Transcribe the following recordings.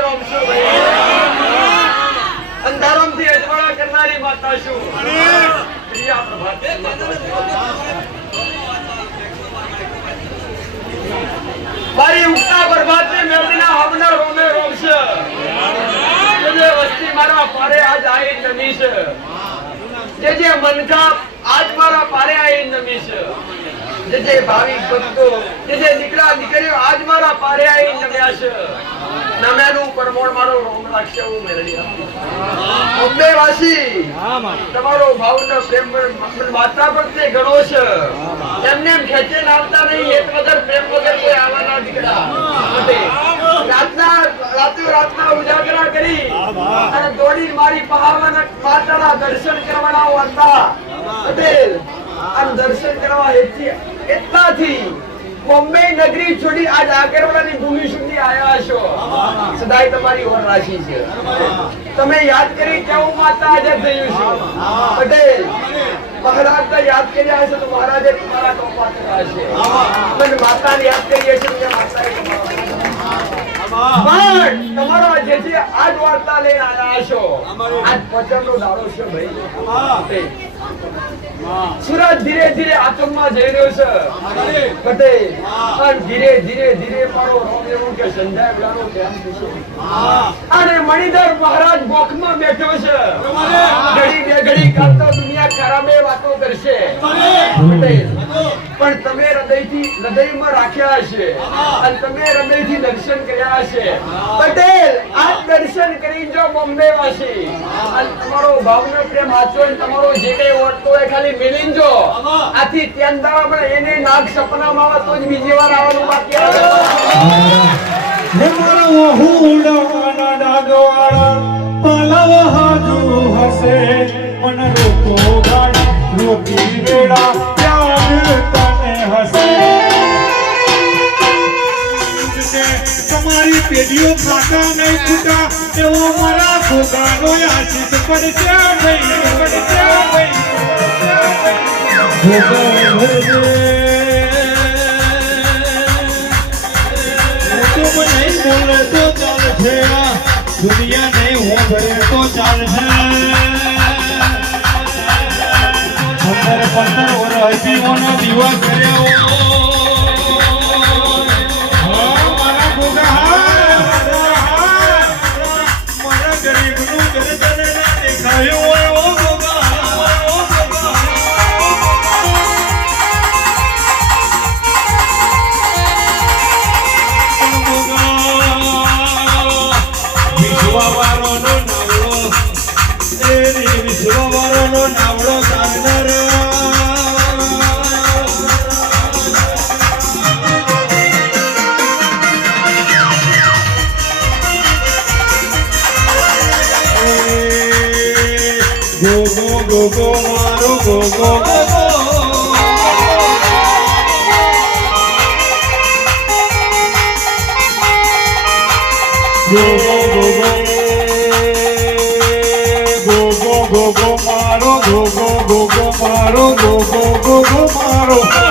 રોમ છું ભાઈ અંધારામથી અજવાળા કરનારી માતા છું પ્રિયા પ્રભાતે મારી ઉગતા પ્રભાતે મેળવીના હમના રોમે રોમ છે જે વસ્તી મારા પારે આજ આઈ નમી છે જે મનકા આજ મારા પારે આઈ નમી છે જે ભાવિક ભક્તો જે દીકરા દીકરીઓ આજ મારા પારે આઈ નમ્યા છે નમેનું પરમોણ મારો રોમ રાખશે હું મેળવ્યા બોમ્બે વાસી તમારો ભાવનો પ્રેમ માતા પ્રત્યે ઘણો છે એમને એમ ખેંચે આવતા નહીં એક વગર પ્રેમ વગર કોઈ આવવાના દીકરા રાતના ઉજાગરા કરી અને દોડી મારી માતાના દર્શન કરવાના હતા પટેલ આમ દર્શન કરવા એટલાથી બોમ્બે નગરી છોડી આ ડાકરવાડાની ભૂમિ સુધી આવ્યા છો સદાય તમારી ઓર રાશિ છે તમે યાદ કરી કેવું માતા આજે થયું છે પટેલ મહારાજ યાદ કર્યા હશે તો મહારાજે તમારા કૃપા કર્યા છે અને માતાને યાદ કરીએ છીએ તો માતાએ પણ તમારો જે આજ વાર્તા લઈને આવ્યા છો આજ પચમનો દાડો છે ભાઈ સુરત ધીરે ધીરે આતંકમાં જઈ રહ્યો છે પટેલ પણ ધીરે ધીરે મારો રોમ એવું કે સંધાય બળાનો કેમ થશે અને મણિધર મહારાજ બોખમાં બેઠો છે ઘડી બે ઘડી કરતો દુનિયા ખરાબે વાતો કરશે પટેલ પણ તમે હૃદયમાં રાખ્યા હશે અને તમે હૃદયથી દર્શન કર્યા હશે પટેલ આ દર્શન કરી જો બોમ્બે વાસી અને તમારો ભાવનો પ્રેમ આચો તમારો જે કઈ ઓળખો એ ખાલી મિલીન જો આથી ત્યાં દાવા એને નાગ સપનામાં આવે તો જ બીજી વાર આવવાનું બાકી આવે હે મારો હુડાના ડાગવાળા પલવ હાજુ હસે મન રોકો ગાડી રોકી વેડા યાદ તને હસે તમારી પેઢીઓ ખાતા નહીં ખૂટા એવો મારા ભોગાનો આશીષ પડશે નહીં પડશે દુનિયા નહીં હું ઘરે તો ચાલશે 15 વર્ષ પીવાનો દીવા કર્યો મારા ગરીબનું ઘર તને ના દેખાયું go maro go go maro go maro maro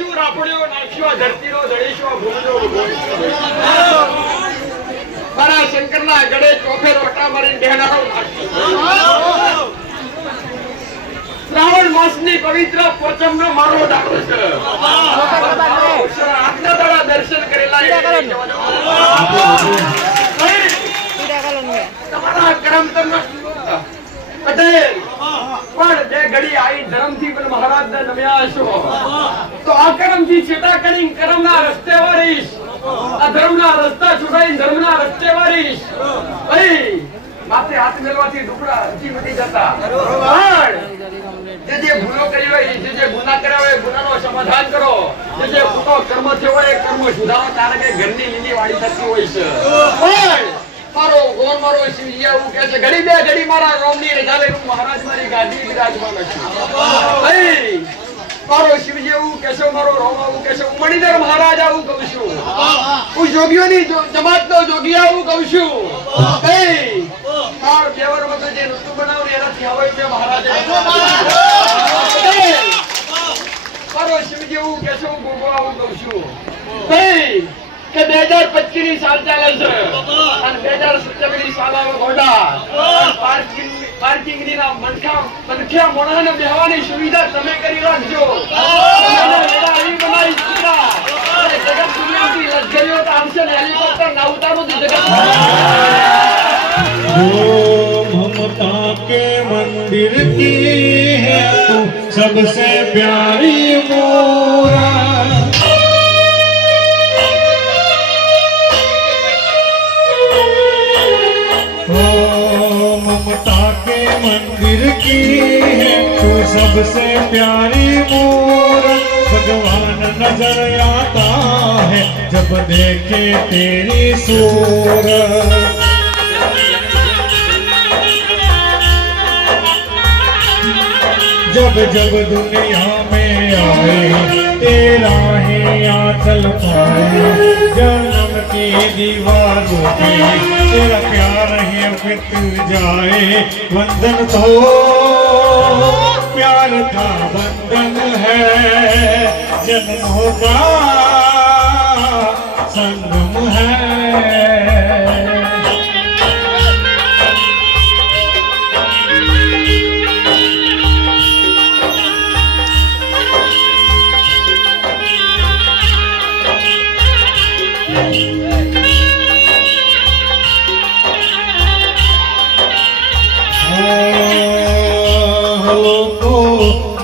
શું રાપડ્યો નાખ્યો ધરતીનો દળીશો ભૂમનો મારા શંકરના ગળે ચોફે રોટા મારીને બેહનારો નાખ્યો શ્રાવણ માસની પવિત્ર પોચમનો મારો દાડો છે આજના દાડા દર્શન કરેલા તમારા કરમ તમને પટેલ પણ બે ઘડી આઈ ધર્મથી પણ મહારાજને નમ્યા છો તો આ કરમથી છેટા કરી કરમના રસ્તે વારીશ આ ધર્મના રસ્તા છોડાઈ ધર્મના રસ્તે વારીશ ભાઈ માથે હાથ મેલવાથી દુખડા હજી વધી જતા જે ભૂલો કરી હોય જે ગુના કર્યા હોય ગુનાનો સમાધાન કરો જે ખોટો કર્મ થયો હોય એ કર્મ સુધારો તારે કે ઘરની લીલી વાળી થતી હોય છે મારો ગોન મારો શિવજી એવું કહે છે ઘડી બે ઘડી મારા રોમની રજા લઈને હું મહારાજ મારી ગાદી બિરાજમાન છું મારો શિવજી એવું કહે છે મારો રોમ આવું કહે છે હું મણિધર મહારાજ આવું કહું છું હું જોગીઓની જમાતનો જોગી આવું કહું છું મારો દેવર વગર જે ઋતુ બનાવને એનાથી આવે છે મહારાજે મારો શિવજી એવું કહે છે હું ગોગો આવું કહું છું કે 2025 ની સાલ ચાલે છે અને 2027 ની સાલ આવે ગોડા પાર્કિંગ ની ના મનખ્યા મોણાને બેહવાની સુવિધા તમે કરી રાખજો આવી બનાવી સુવિધા જગત દુનિયાથી લશ્કરીઓ તો આવશે ને હેલિકોપ્ટર ના ઉતારું તો જગત ममता के मंदिर की है तू सबसे प्यारी मोरा ममता के मंदिर की है तू सबसे प्यारी मोरा भगवान नजर आता है जब देखे तेरी सूरत जब जब दुनिया में आए तेरा ही आंचल पाए जन्म की दीवारों पे तेरा प्यार ही बिक जाए बंधन तो प्यार का बंधन है जन्मों का संगम है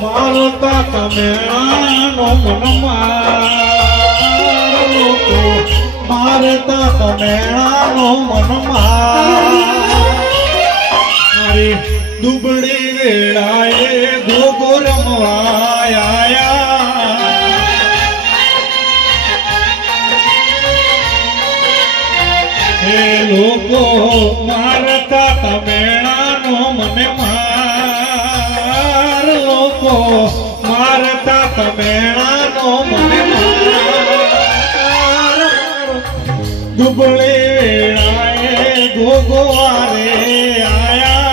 મારતા તમેણાનો મન મારતા તમેણાનો મન મારી દુબળી વેળાએ ગોગો રમવાયા હે લોકો મારતા તમેણાનો મને મારતા તમેણાનો મને દુબળે વેળાએ ગોગોવારે આયા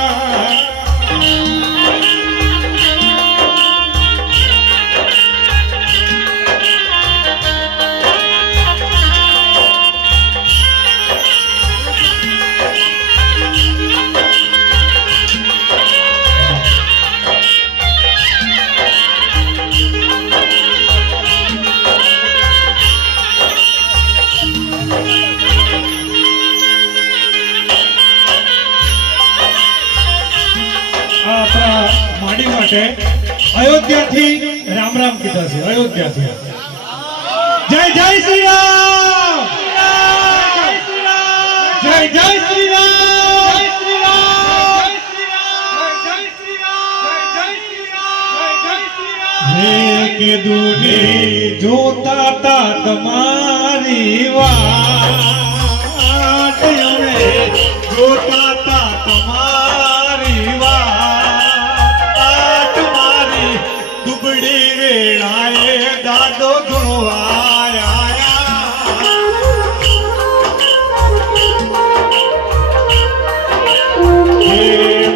અયોધ્યાથી રામ રામ કીધા છે અયોધ્યાથી જય જય શ્રી રામ જય જય શ્રી રામ કે દૂની જોતા તા તમારી વાટ જોતા તા તમારી વાટ મારી દુબળી વેળાએ દાદો ધોવાયા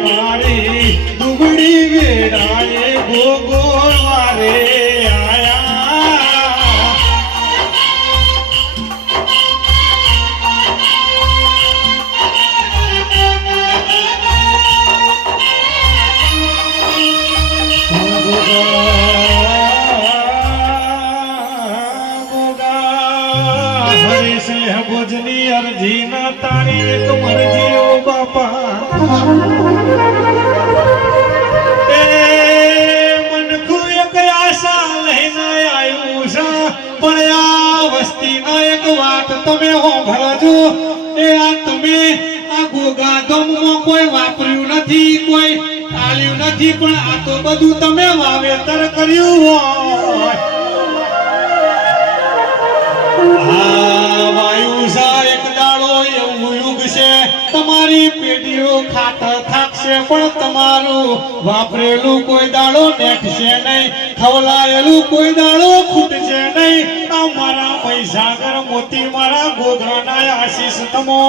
મારી દુબળી વેળાએ ગોગો વારે આયા તારી એક મરજી ઓ બાપા એ મનખું એક આશા લઈને આવ્યું છે પણ આ વસ્તીના એક વાત તમે હોભળજો એ આ તમે આ ગોગાધમમાં કોઈ વાપર્યું નથી કોઈ ચાલ્યું નથી પણ આ તો બધું તમે વાવેતર કર્યું હોય તમારી પેઢીઓ ખાતર થાકશે પણ તમારું વાપરેલું કોઈ દાડો નેકશે નહીં ખવલાયેલું કોઈ દાડો ખૂટશે નહીં મારા મહીસાગર મોતી મારા ગોધરાના આશીષ તમો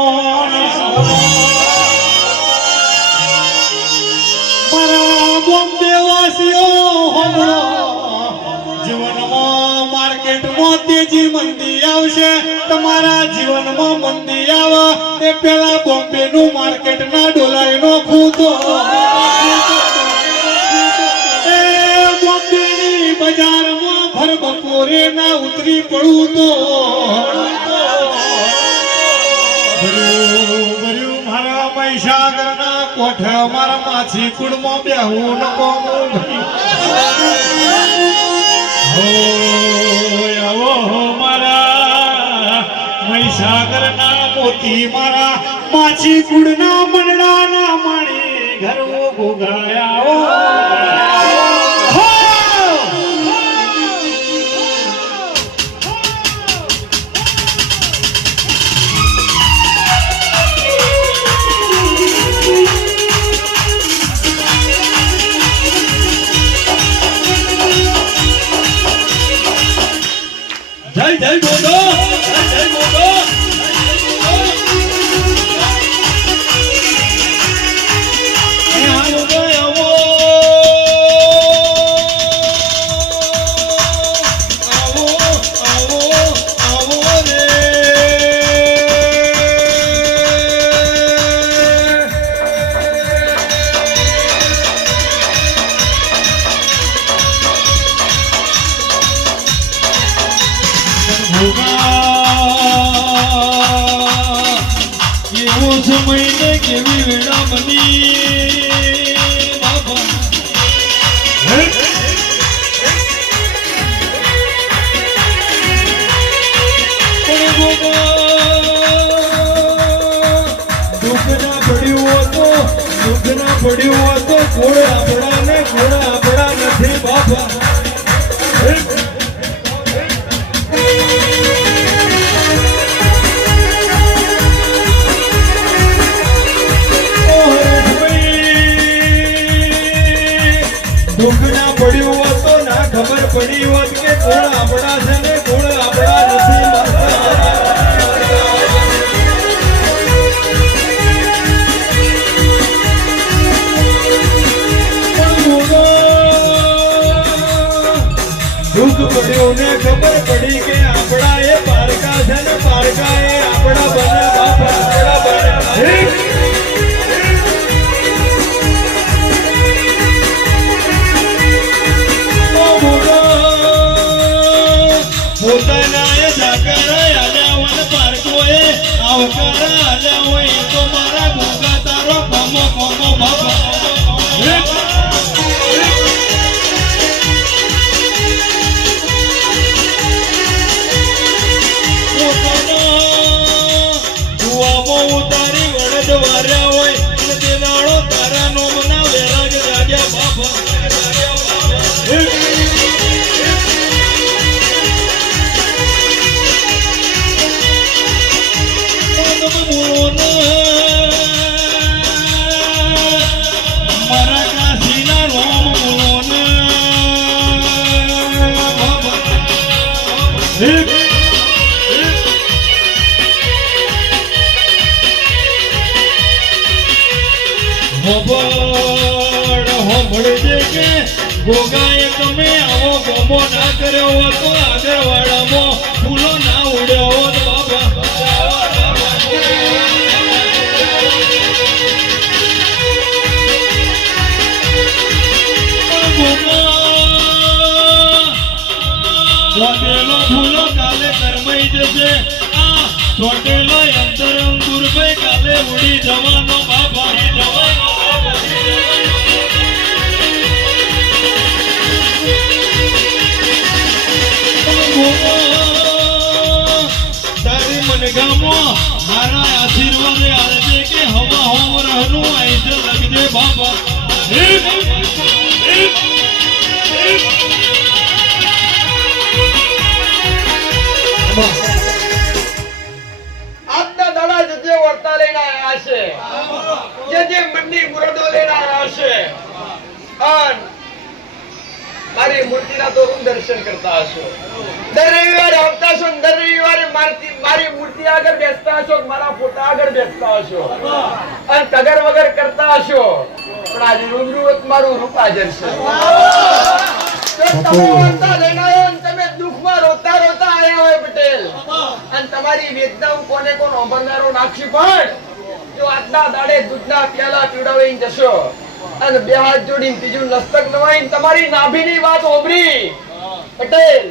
મારા બોમ્બે વાસીઓ જીવનમાં માર્કેટમાં તેજી મંદી આવશે તમારા જીવનમાં મંદી આવે એ પેલા બોમ્બે નું માર્કેટ ના ડોલાય નો ખૂતો એ બોમ્બે ની બજારમાં ભર બપોરે ના ઉતરી પડું તો ભર્યું મારા મહીસાગર ના કોઠે મારા માછી કુળમાં બેહું ન કોમું મારા મહીસાગર ના મોતી મારા માછી કુળના મંડળા ના માણી ઘર ગોગાયા જય જય ગોગો જય ગોગો એવો સમય ને કેવી વેળા બની બાબા દુઃખ ના પડ્યું હતો ગોળ આપણા ને ગોળ આપણા નથી બાબા દુઃખ ના પડ્યું હોત તો ના ખબર પડી હોત કે કોણ આપણા છે ને કોણ આપણા નથી દુઃખ પડ્યું ને ખબર પડી કે આપણા એ પારકા છે ને પારકા એ આપણા બને આપણા બને પોતાના એ સાકર આજાવન પારકોએ આવકાર આજા હોય તો મારા ગોગા તારો કોમો કોમો બાબા દુઆમાં ઉતારી વડદ વાર્યા હોય તે દાડો તારા નોમના વેરાગ જાગ્યા બાબા મારા કાશીના રોમ બોલો હોભળજે કે ગોગાએ તમે આવો ગમો ના કર્યો હોત તો આગળવાળામાં ફૂલો ના ઉડ્યો હોત બાબા ફૂલો કાલે કરમાઈ જશે આ ચોટેલો અંતર અંગુર ભાઈ કાલે ઉડી જવાનો બાબા તારી મને ગામો મારા આશીર્વાદ આલજે કે હવા હોમ રહનું આઈસે લગજે બાબા આજના દાડા જે વર્તા લઈને આવ્યા છે જે મંડી મુરદો લઈને આવ્યા છે અને મારી મૂર્તિના તો રૂમ દર્શન કરતા હશો દર રવિવારે આવતા હશો દર રવિવારે મારી મૂર્તિ આગળ બેસતા હશો મારા ફોટા આગળ બેસતા હશો અને તગર વગર કરતા હશો પણ આજે રૂબરૂ મારું રૂપ હાજર છે તમે વર્તા લઈને આવ્યો અને તમે દુઃખમાં રોતા રોતા આવ્યા હોય પટેલ અને તમારી વેદના હું કોને કોણ સાંભળનારો નાખી પણ જો આજના દાડે દૂધના પ્યાલા પીવડાવીને જશો અને બે હાથ જોડીને ત્રીજું નસ્તક નવાઈને તમારી નાભીની વાત ઓબરી પટેલ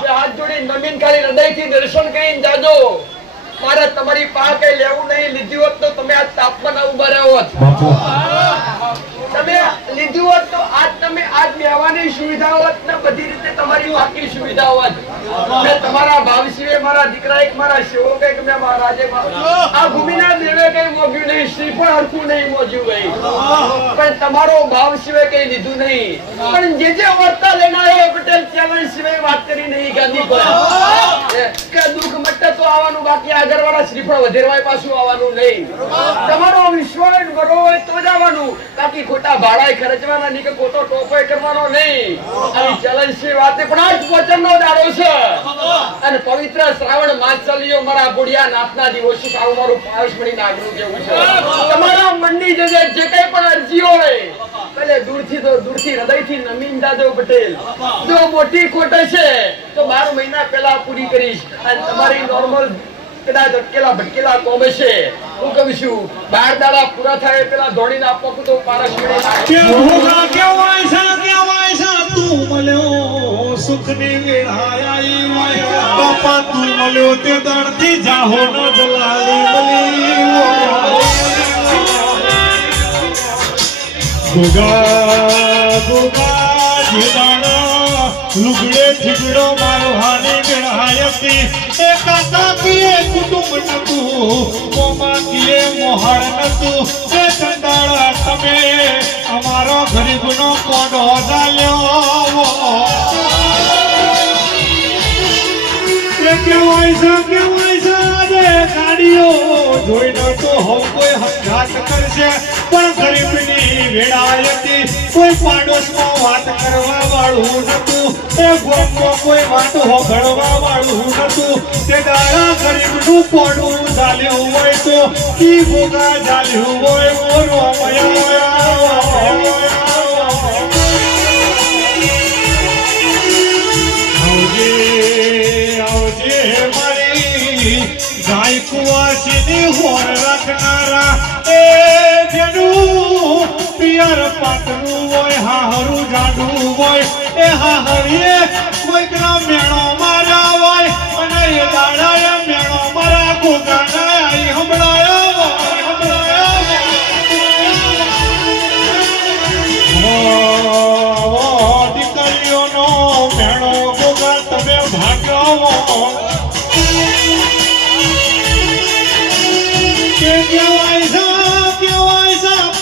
બે હાથ જોડીને નમીન ખાલી હૃદયથી દર્શન કરીને જાજો મારે તમારી પાસે કઈ લેવું નહીં લીધું હોત તો તમે આ તાપમાન ઉભા રહ્યો હોત તમે લીધું હોત તો આજ તમે આજ બેહવાની સુવિધા હોત ને બધી રીતે તમારી બાકી સુવિધા હોત મેં તમારા ભાવ સિવાય મારા દીકરા એક મારા સેવક એક મેં મહારાજે આ ભૂમિના દેવે કઈ મોગ્યું નહીં શ્રીફળ હરખું નહીં મોજ્યું ગઈ પણ તમારો ભાવ સિવાય કઈ લીધું નહીં પણ જે વર્તા લઈને આવ્યો પટેલ ચેલેન્જ સિવાય વાત કરી નહીં ગાંધી પર કે દુઃખ મટે તો આવવાનું બાકી આગળવાળા શ્રીફળ વધેરવાય પાછું આવવાનું નહીં તમારો વિશ્વાસ ભરો હોય તો જ આવવાનું બાકી ખોટા ભાડા ખર્ચવાના નહીં કે ખોટો ટોપો કરવાનો નહીં આવી ચેલેન્જ છે વાતે પણ આજ વચનનો દાડો છે અને પવિત્ર શ્રાવણ માસ ચાલ્યો મારા બુડિયા નાથના દિવસો સારું મારું પારસમણી નાગરું કેવું છે તમારા મનની જે કઈ પણ અરજી હોય ભલે દૂરથી હૃદયથી નમીન દાદો પટેલ જો મોટી ખોટ છે તો 12 મહિના પહેલા પૂરી કરીશ અને તમારી નોર્મલ કદાચ અટકેલા ભટકેલા કોમે છે હું કહું છું 12 દાડા પૂરા થાય પેલા દોડીને આપવા તો પારસમણી કેવાય તું મળ્યો સુખની વેળાઈ બાપા તું મળ્યો તે દળથી જાહો ન જલાલી મળી ગોગા જીદાણા લુગડે ઠીકડો મારો હાની વેળાયતી એ કાકા કીએ કુટુંબ નતું મોમા કીએ મોહાળ નતું એ ચંદાળા તમે અમારો ગરીબનો કોડો ચાલ્યો કેવાય છે ગાડીઓ જોઈને તો હવ કોઈ હંગાત કરશે પણ ગરીબની વેળાયતી કોઈ પાડોશમાં વાત કરવા વાળું નતું એ ગોમમાં કોઈ વાત હોભળવા વાળું નતું તે દાડા ગરીબનું પોડું ચાલ્યું હોય તો ઈ ભોગા ચાલ્યું હોય મોરો આવજે મારી ગાય કુવાસીની હોર રાખનારા એ જેનું પિયર પાતળું હોય હાહરું જાડું હોય એ હાહરીએ કોઈકના મેણો મારા હોય અને એ દાડાએ મેણો મારા ગોગાના આઈ હંભળાયો દીકરીઓનો મેણો ગોગા તમે ભાગ્યો કેવાય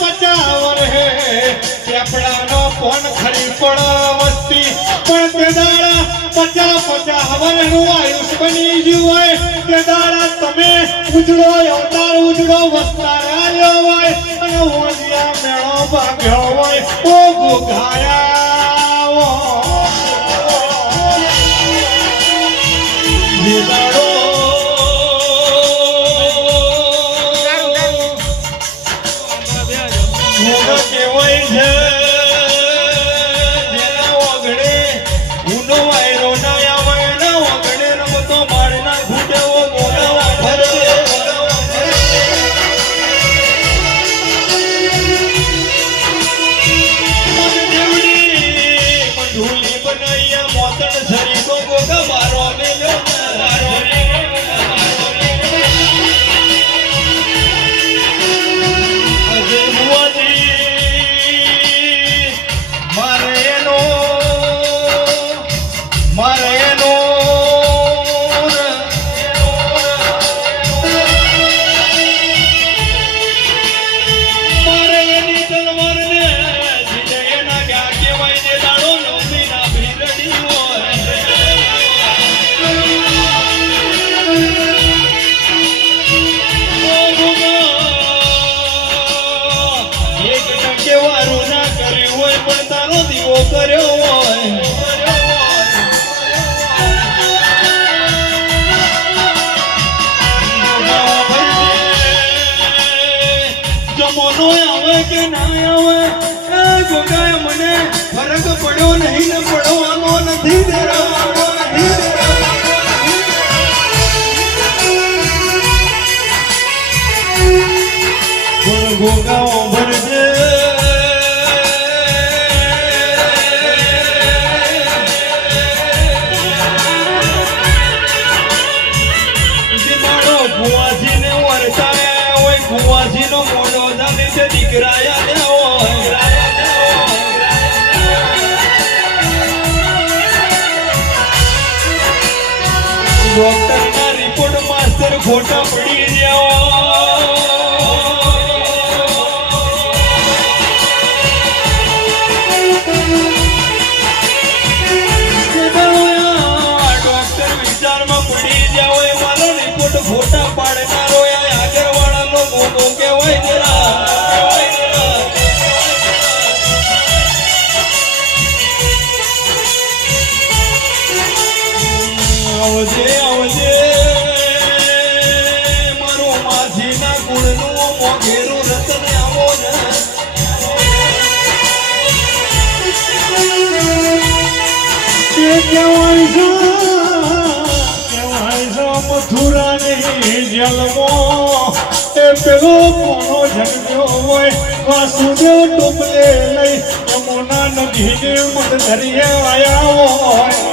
50 વર્ષે કેપડાનો કોણ ખરી પડ વસ્તી પણ તે દાડા 50 વર્ષનું આયુષ બની ગયું હોય તે દાડા તમે ઉજળો અવતાર ઉજળો વસ્તાર આવ્યો હોય અને ઓલિયા મેળો ભાગ્યો હોય ઓ ગુગાયા જીદાડો કેવાય છે જેના ઓગણે ઊનો વાયરો ના આવે ના ઓગણે રમતો મારના ઘૂંટેવો મોડા ફરે મન દેવડી ફરક પડ્યો નહીં ને પડવાનો નથી દેરાવાનો નથી પણ ગોગાઓ ભરજે કુવાસીને વર્તાયા હોય કુવાસીનો મોઢો જાને તે દીકરાયા ને હોય ડોક્ટરના રિપોર્ટ માસ્ટર ખોટા પડી ડોક્ટર વિચારમાં પડી ગયા હોય મારો રિપોર્ટ ખોટા પાડનારો આગળ વાળાનો મોટો કહેવાય જરા આવજે આવજે મારો માસીના ગુણનું મોઘેરું રતન આવો ને કહેવાય છે મથુરા નહીં જન્મો એ પેલો કોનો જન્મ્યો હોય વાસુદેવ ટોપલે લઈ યમુના નદીને મધ ધરીએ આયા હોય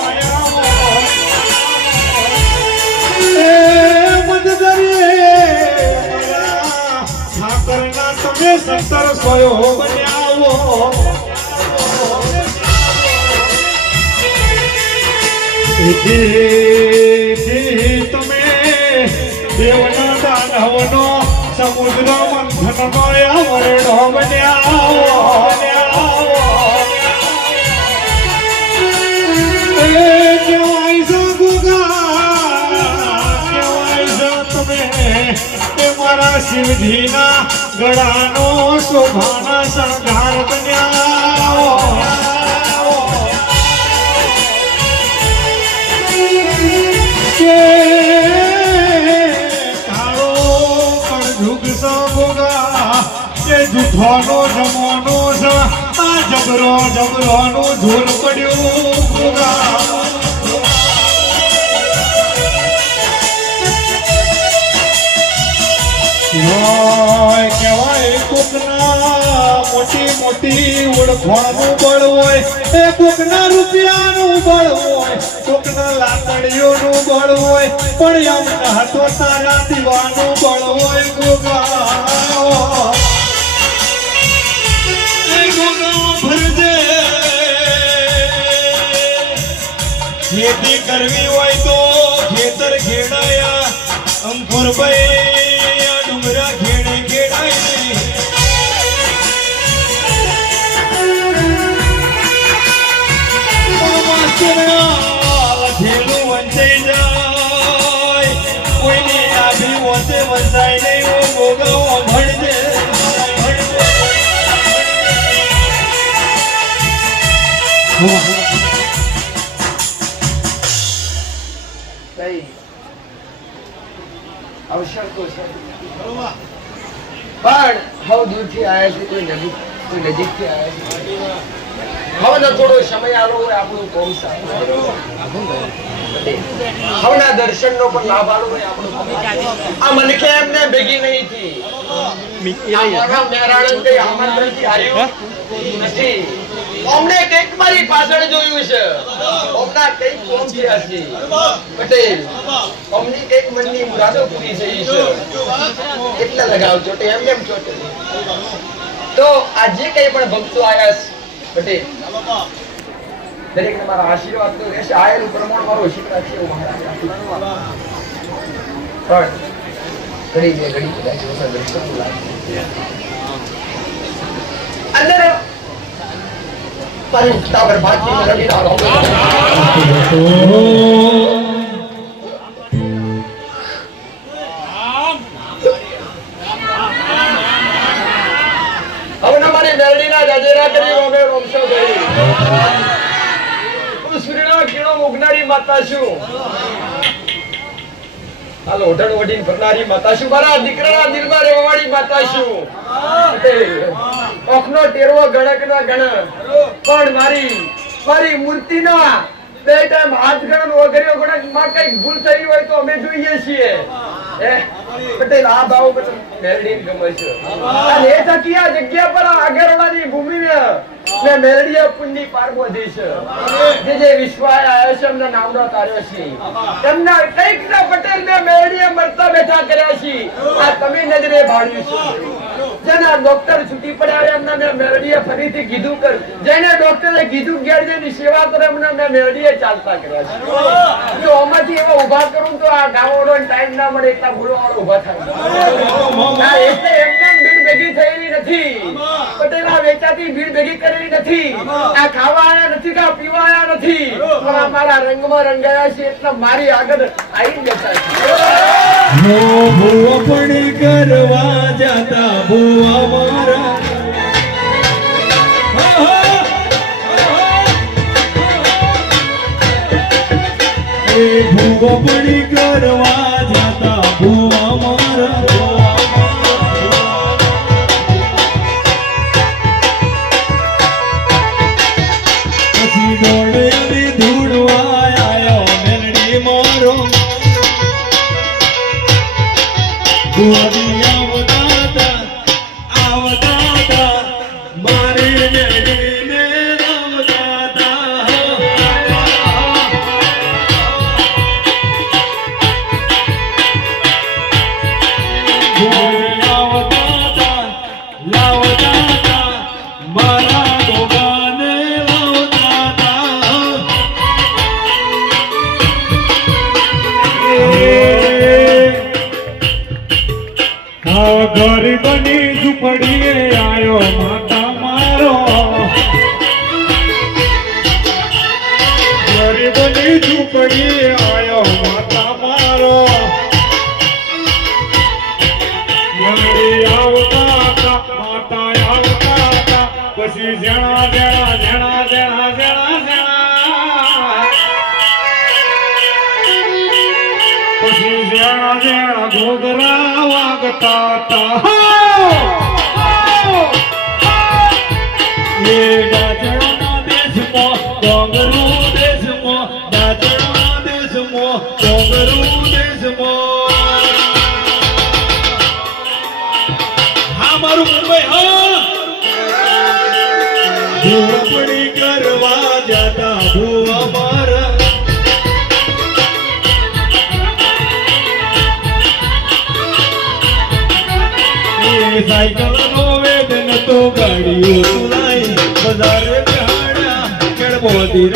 ઠાકરના તમે 1700 બન્યાવો તમે દેવના દાનવનો સમુદ્ર મંથનનો વરડો બન્યાવો મારા શિવજીના ગળાનો શોભાના શણગાર બન્યા તારો કળયુગ ભોગા કે જૂઠોનો જમોનો છે આ જબરોનું ધૂળ પડ્યું ભોગા કહેવાય કોકના મોટી ઓળખવાનું બળ હોય એ કોકના રૂપિયાનું બળ હોય કોકના લાકડીઓનું બળ હોય પણ એમના તો તારા દીવાનું બળ હોય ગોગા ભરજે ખેતી કરવી હોય તો ખેતર ખેડાયા અંકુરભાઈ ડુંગરા ખેડે ખેડાય ખેડું વંચાઈ જાય કોઈની આભી વંચે વંચાય નહીં ગોગાઓ ભણજે અવસર તો છે પણ હવે દૂરથી આવ્યા છે કોઈ નજીકથી આવ્યા છે હવે થોડો સમય આલો હોય આપણું કોમ હવના દર્શનનો પણ લાભ આલો હોય આપણું આ મનકે એમને ભેગી નહીં થી અમારા મેરાણન કઈ આમંત્રણથી આવ્યું નથી અમને કઈક મારી પાછળ જોયું છે અમના કઈક કોમ થયા છે પટેલ અમની કઈક મનની મુરાદો પૂરી થઈ છે કેટલા લગાવ ચોટે એમ ચોટે તો આજે કઈ પણ ભક્તો આયા છે પટેલ દરેકને મારા આશીર્વાદ તો રહેશે આયેલું પ્રમાણ મારો આશીર્વાદ છે એવું મહારાજ પણ ઘડી બે ઘડી કદાચ દર્શન લાગે અંદર પાણી ઉતાવળ ભાગી લડી રહ્યો હવે અમારી મેરડીના જાજેરા કરી રોમે રોમશો ગઈ હું સૂર્યના કિરણો ઉગનારી માતા છું હાલો ઓઢણ ઓઢીને ફરનારી માતા છું મારા દીકરાના દિલમાં રહેવાવાળી માતા છું ઓખનો ટેરવો ગણકના ગણ પણ મારી મૂર્તિના બે ટાઈમ હાથ ગણન વગેરે માં કઈક ભૂલ થઈ હોય તો અમે જોઈએ છીએ પટેલ આ ભાવ મેલડી ગમે છે અને એ થકી આ જગ્યા પર આગળની ભૂમિને મેં મેલડીએ પુણ્ય પારબો દેશ જે વિશ્વાય આવ્યો છે એમના નામનો કાર્ય છે એમના કઈક ના પટેલ મેં મેલડીએ મરતા બેઠા કર્યા છે આ તમે નજરે ભાળ્યું છે જેના ડોક્ટર છૂટી પડ્યા એમના મેં મેલડીએ ફરીથી કીધું કર જેને ડોક્ટરે કીધું ગેરજની સેવા કરે એમના મેં મેલડીએ ચાલતા કર્યા છે જો આમાંથી એવા ઊભા કરું તો આ ગામોનો ટાઈમ ના મળે એટલા ભૂલવાળો ઊભા થાય એટલે એમને ભીડ ભેગી થયેલી નથી પટેલ આ વેચાતી ભીડ ભેગી કરેલી નથી આ ખાવાના નથી કે પીવાના નથી પણ અમારા રંગમાં રંગાયા છે એટલે મારી આગળ આવી બેઠા છે ભૂવા પણ કરવા જાતા ભૂવા મારા ભૂવા પણ કરવા જાતા ભૂવા મારા પછી દોડે ધૂળવા આવ્યો મેલડી મારો આવતા મારી મેળીને લાવતા મારા ગોગાને ગરીબની ઝૂંપડીએ આયો માતા મારો ગરીબની ઝૂંપડીએ આયો માતા મારો મારી આવતા માતા આવતા પછી જણા પછી જણા ઘોઘરા વાગતા તા એ ગાજણા દેશમાં ડોંગરું દેશમાં ગાજણા દેશમાં ડોંગરું દેશમાં હા મારું મુંબઈ હા ઝૂંપડી કરવા જાતા ભૂવા મારા સાયકલ નો વેદન તો ગાડીઓ ચલાઈ બજારે બેહાડ્યા કેળબોધી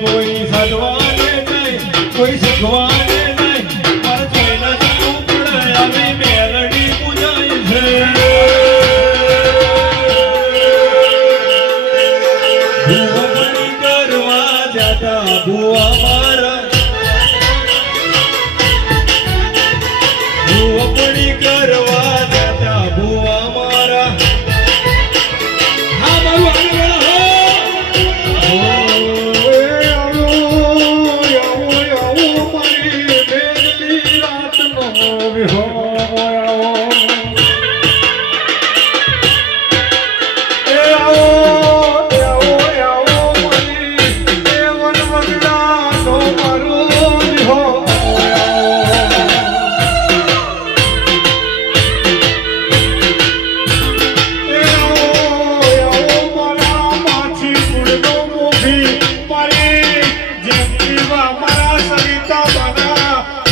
કોઈ સાધવાને નહીં કોઈ શીખવાને નહીં મારે જોઈને જવું પડે આવી મેલડી પૂજાય છે ભૂવા મારા ભૂવપણી કરવા જાતા ભૂવા મારા હા મારું આવું મારી મેઘલી રાતનો વિહોર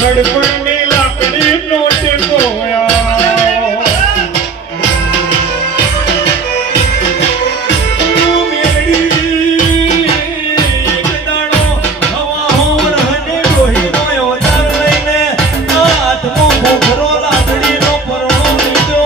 ગડપણની લાકડી નોટે ગોયા મેળી એક દાડો હવા હોર હને રોહી ગયો જાન લઈને હાથમાં ભોખરો લાકડીનો પરણો લીધો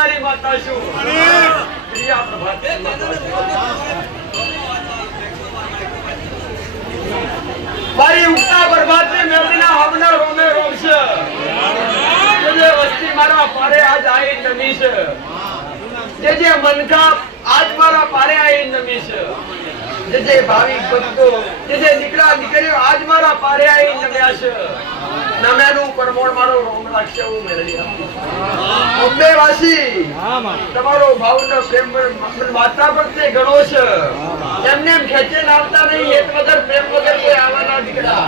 આવનારી માતા છું. પ્રિયા પ્રભાતે માતા છું. મારી ઉગતા પ્રભાતે મેળીના હમણાં રોમે રોમશે. જે વસ્તી મારા પારે આજ આઈ નમી છે. જે મનકા આજ મારા પારે આઈ નમી છે. જે ભાવિક ભક્તો જે દીકરા દીકરીઓ આજ મારા પારે આઈ નમ્યા છે. નમ્યાનું પરમોણ મારો રોમ રાખશે હું મેળવી. બોમ્બે વાસી તમારો ભાવનો પ્રેમ માતા પ્રત્યે ઘણો છે. એમને એમ ખેંચે આવતા નહીં. એક વગર પ્રેમ વગર કોઈ આવવાના દીકરા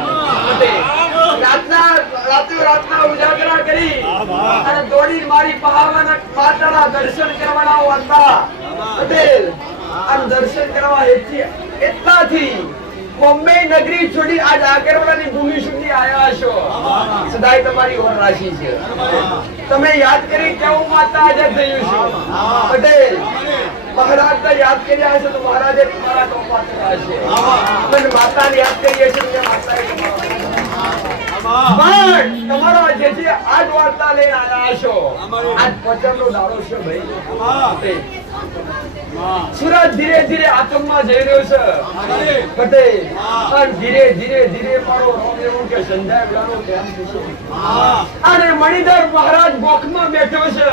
રાતના ઉજાગરા કરી અને દોડી મારી પહાવાના માતાના દર્શન કરવાના હતા પટેલ. અને દર્શન કરવા એટલાથી બોમ્બે નગરી છોડી આજ આગરવાડાની ભૂમિ સુધી આવ્યા છો. સદાય તમારી ઓર રાશિ છે. તમે યાદ કરી કેવું માતા આજે થયું છે પટેલ. મહારાજ યાદ કર્યા હશે તો મહારાજે તમારા ટોપા કર્યા છે. પણ માતાને યાદ કરીએ છીએ માતાએ તમારો જે આજ વાર્તા લઈને આવ્યા છો. આજ પચમનો દાડો છે ભાઈ. સુરત ધીરે ધીરે આતંકમાં જઈ રહ્યો છે પટેલ. પણ ધીરે ધીરે ધીરે મારો રોમ એવું કે સંધાય વિડાનો ધ્યાન થશે. અને મણિધર મહારાજ બોખમાં બેઠો છે.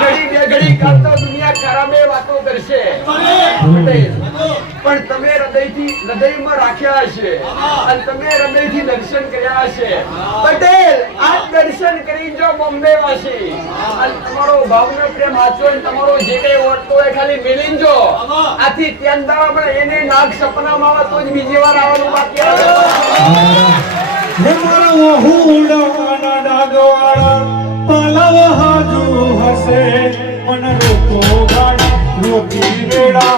ઘડી બે ઘડી કરતો દુનિયા ખરાબે વાતો કરશે પટેલ. પણ તમે હૃદયમાં રાખ્યા હશે અને તમે હૃદયથી દર્શન કર્યા હશે પટેલ. આ દર્શન કરી જો બોમ્બે વાસી અને તમારો ભાવનો પ્રેમ સાચો અને તમારો જે કઈ વર્તો હોય ખાલી મિલી જો. આથી ત્યાં દાવા એને નાગ સપનામાં આવે તો જ બીજી વાર આવવાનું બાકી આવે. હે મારો હુડાના ડાગવાળા પલવ હાજુ હશે. મન રોકો ગાડી રોકી વેળા